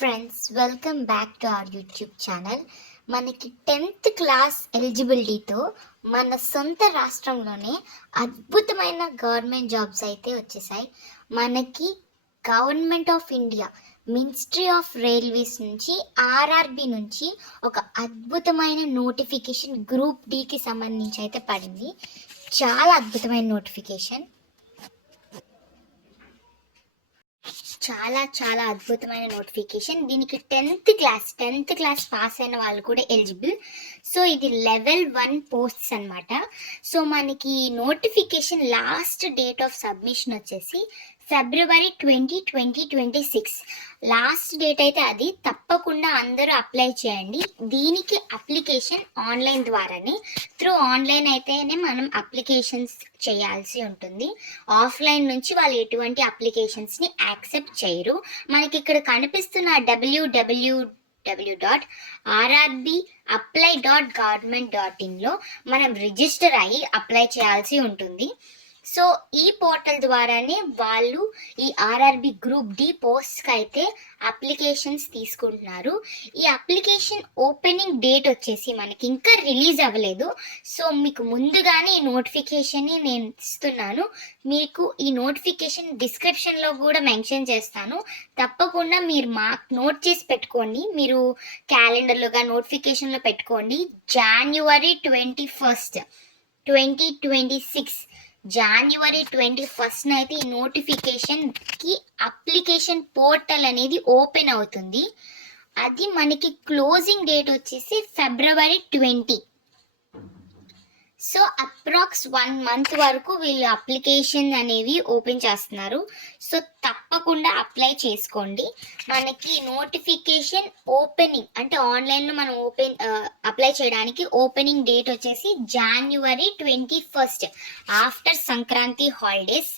Friends, welcome back to our YouTube channel. మనకి 10th class ఎలిజిబిలిటీతో మన సొంత రాష్ట్రంలోనే అద్భుతమైన గవర్నమెంట్ జాబ్స్ అయితే వచ్చేసాయి. మనకి government of India ministry of railways నుంచి ఆర్ఆర్బి నుంచి ఒక అద్భుతమైన నోటిఫికేషన్ గ్రూప్ డికి సంబంధించి అయితే పడింది. చాలా అద్భుతమైన నోటిఫికేషన్, చాలా అద్భుతమైన నోటిఫికేషన్. దీనికి 10th క్లాస్ పాస్ అయిన వాళ్ళు కూడా ఎలిజిబుల్. సో ఇది లెవెల్ 1 పోస్ట్స్ అనమాట. సో మనకి notification last date of submission వచ్చేసి February 20, 2026 లాస్ట్ డేట్ అయితే. అది తప్పకుండా అందరూ అప్లై చేయండి. దీనికి అప్లికేషన్ ఆన్లైన్ ద్వారానే, త్రూ ఆన్లైన్ అయితేనే మనం అప్లికేషన్స్ చేయాల్సి ఉంటుంది. ఆఫ్లైన్ నుంచి వాళ్ళు ఎటువంటి అప్లికేషన్స్ని యాక్సెప్ట్ చేయరు. మనకి ఇక్కడ కనిపిస్తున్న www.rrbapply.government.in మనం రిజిస్టర్ అయ్యి అప్లై చేయాల్సి ఉంటుంది. సో ఈ పోర్టల్ ద్వారానే వాళ్ళు ఈ ఆర్ఆర్బి గ్రూప్ డి పోస్ట్కి అయితే అప్లికేషన్స్ తీసుకుంటున్నారు. ఈ అప్లికేషన్ ఓపెనింగ్ డేట్ వచ్చేసి మనకి ఇంకా రిలీజ్ అవ్వలేదు. సో మీకు ముందుగానే ఈ నోటిఫికేషన్ని నేను ఇస్తున్నాను. మీకు ఈ నోటిఫికేషన్ డిస్క్రిప్షన్లో కూడా మెన్షన్ చేస్తాను. తప్పకుండా మీరు నోట్ చేసి పెట్టుకోండి. మీరు క్యాలెండర్లోగా నోటిఫికేషన్లో పెట్టుకోండి. January 21, 2026 January 21 అయితే ఈ నోటిఫికేషన్కి అప్లికేషన్ పోర్టల్ అనేది ఓపెన్ అవుతుంది. అది మనకి క్లోజింగ్ డేట్ వచ్చేసి February 20. సో అప్రాక్స్ 1 month వరకు వీళ్ళు అప్లికేషన్ అనేవి ఓపెన్ చేస్తున్నారు. సో తప్పకుండా అప్లై చేసుకోండి. మనకి నోటిఫికేషన్ ఓపెనింగ్ అంటే ఆన్లైన్లో మనం అప్లై చేయడానికి ఓపెనింగ్ డేట్ వచ్చేసి January 21 ఆఫ్టర్ సంక్రాంతి హాలిడేస్.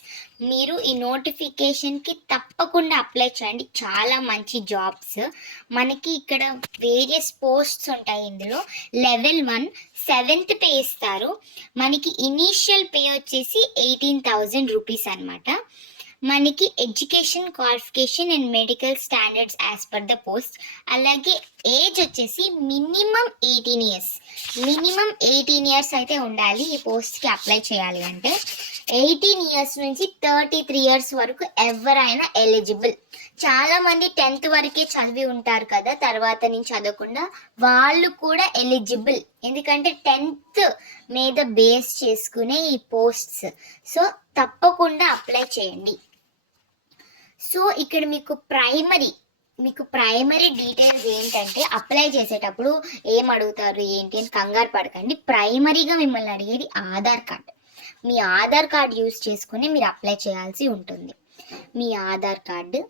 మీరు ఈ నోటిఫికేషన్కి తప్పకుండా అప్లై చేయండి. చాలా మంచి జాబ్స్. మనకి ఇక్కడ వేరియస్ పోస్ట్స్ ఉంటాయి. ఇందులో లెవెల్ 1 7th పే ఇస్తారు. మనకి ఇనీషియల్ పే వచ్చేసి 18,000 రూపీస్ అనమాట. మనకి education qualification and medical standards as per the post. అలాగే ఏజ్ వచ్చేసి మినిమం 18 ఇయర్స్ అయితే ఉండాలి ఈ పోస్ట్కి అప్లై చేయాలి అంటే. 18 ఇయర్స్ నుంచి 33 ఇయర్స్ వరకు ఎవరైనా ఎలిజిబుల్. చాలామంది 10th వరకే చదివి ఉంటారు కదా, తర్వాత నుంచి చదవకుండా వాళ్ళు కూడా ఎలిజిబుల్. ఎందుకంటే 10th మీద బేస్ చేసుకునే ఈ పోస్ట్స్. సో తప్పకుండా అప్లై చేయండి. సో ఇక్కడ మీకు ప్రైమరీ డీటెయిల్స్ ఏంటంటే, అప్లై చేసేటప్పుడు ఏం అడుగుతారు ఏంటి అని కంగారు పడకండి. ప్రైమరీగా మిమ్మల్ని అడిగేది ఆధార్ కార్డ్. మీ ఆధార్ కార్డ్ యూజ్ చేసుకుని మీరు అప్లై చేయాల్సి ఉంటుంది. మీ ఆధార్ కార్డు,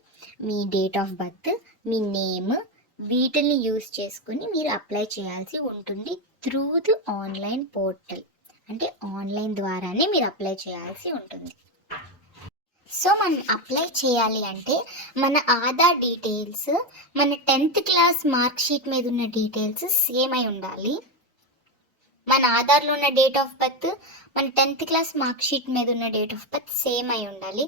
మీ డేట్ ఆఫ్ బర్త్, మీ నేమ్, వీటిని యూజ్ చేసుకుని మీరు అప్లై చేయాల్సి ఉంటుంది త్రూ ది ఆన్లైన్ పోర్టల్. అంటే ఆన్లైన్ ద్వారానే మీరు అప్లై చేయాల్సి ఉంటుంది. సో మనం అప్లై చేయాలి అంటే మన ఆధార్ డీటెయిల్స్, మన 10th క్లాస్ మార్క్ షీట్ మీద ఉన్న డీటెయిల్స్ సేమ్ అయి ఉండాలి. మన ఆధార్లో ఉన్న డేట్ ఆఫ్ బర్త్, మన 10th క్లాస్ మార్క్ షీట్ మీద ఉన్న డేట్ ఆఫ్ బర్త్ సేమ్ అయి ఉండాలి.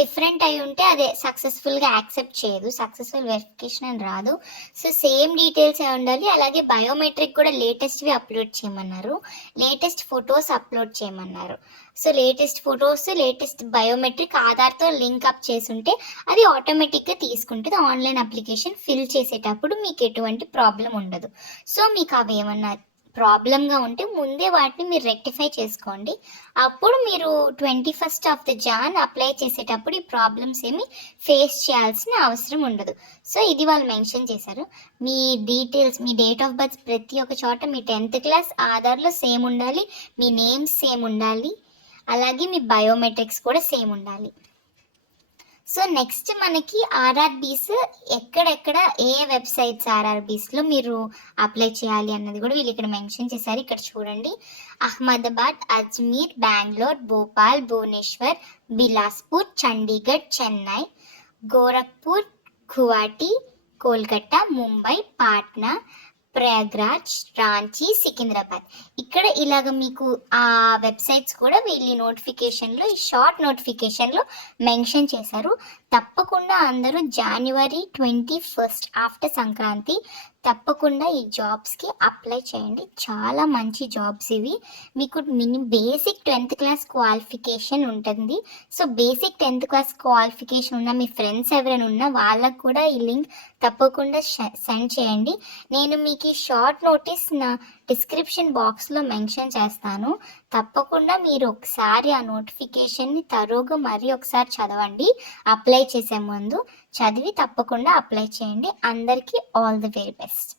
డిఫరెంట్ అయి ఉంటే అదే సక్సెస్ఫుల్గా యాక్సెప్ట్ చేయదు, సక్సెస్ఫుల్ వెరిఫికేషన్ అని రాదు. సో సేమ్ డీటెయిల్స్ అయి ఉండాలి. అలాగే బయోమెట్రిక్ కూడా లేటెస్ట్వి అప్లోడ్ చేయమన్నారు. లేటెస్ట్ ఫొటోస్ అప్లోడ్ చేయమన్నారు. So latest photos, latest biometric ఆధార్తో లింక్ అప్ చేసి ఉంటే అది ఆటోమేటిక్గా తీసుకుంటుంది. ఆన్లైన్ అప్లికేషన్ ఫిల్ చేసేటప్పుడు మీకు ఎటువంటి ప్రాబ్లం ఉండదు. సో మీకు అవి ఏమన్నా ప్రాబ్లంగా ఉంటే ముందే వాటిని మీరు రెక్టిఫై చేసుకోండి. అప్పుడు మీరు 21 Jan అప్లై చేసేటప్పుడు ఈ ప్రాబ్లమ్స్ ఏమి ఫేస్ చేయాల్సిన అవసరం ఉండదు. సో ఇది వాళ్ళు మెన్షన్ చేశారు. మీ డీటెయిల్స్, మీ డేట్ ఆఫ్ బర్త్ ప్రతి ఒక్క చోట మీ 10th క్లాస్ ఆధార్లో సేమ్ ఉండాలి, మీ నేమ్ సేమ్ ఉండాలి, అలాగే మీ బయోమెట్రిక్స్ కూడా సేమ్ ఉండాలి. సో నెక్స్ట్ మనకి ఆర్ఆర్బీస్ ఎక్కడెక్కడ ఏ వెబ్సైట్స్ ఆర్ఆర్బీస్లో మీరు అప్లై చేయాలి అన్నది కూడా వీళ్ళు ఇక్కడ మెన్షన్ చేశారు. ఇక్కడ చూడండి, అహ్మదాబాద్, అజ్మీర్, బెంగళూరు, భోపాల్, భువనేశ్వర్, బిలాస్పూర్, చండీగఢ్, చెన్నై, గోరఖ్పూర్, గువాహటి, కోల్కతా, ముంబై, పాట్నా, ప్రయాగ్రాజ్, రాంచీ, సికింద్రాబాద్. ఇక్కడ ఇలాగ మీకు ఆ వెబ్సైట్స్ కూడా వీళ్ళు నోటిఫికేషన్లో, ఈ షార్ట్ నోటిఫికేషన్లో మెన్షన్ చేశారు. తప్పకుండా అందరూ జనవరి 21 ఆఫ్టర్ సంక్రాంతి తప్పకుండా ఈ జాబ్స్కి అప్లై చేయండి. చాలా మంచి జాబ్స్ ఇవి. మీకు బేసిక్ 10th క్లాస్ క్వాలిఫికేషన్ ఉంటుంది. So basic 10th class qualification ఉన్న మీ ఫ్రెండ్స్ ఎవరైనా ఉన్నా వాళ్ళకు కూడా ఈ లింక్ తప్పకుండా సెండ్ చేయండి. నేను మీకు ఈ షార్ట్ నోటీస్ నా డిస్క్రిప్షన్ బాక్స్లో మెన్షన్ చేస్తాను. తప్పకుండా మీరు ఒకసారి ఆ నోటిఫికేషన్ని తరోగా మరీ ఒకసారి చదవండి. అప్లై చేసే ముందు చదివి తప్పకుండా అప్లై చేయండి. అందరికీ ఆల్ ది వెరీ బెస్ట్.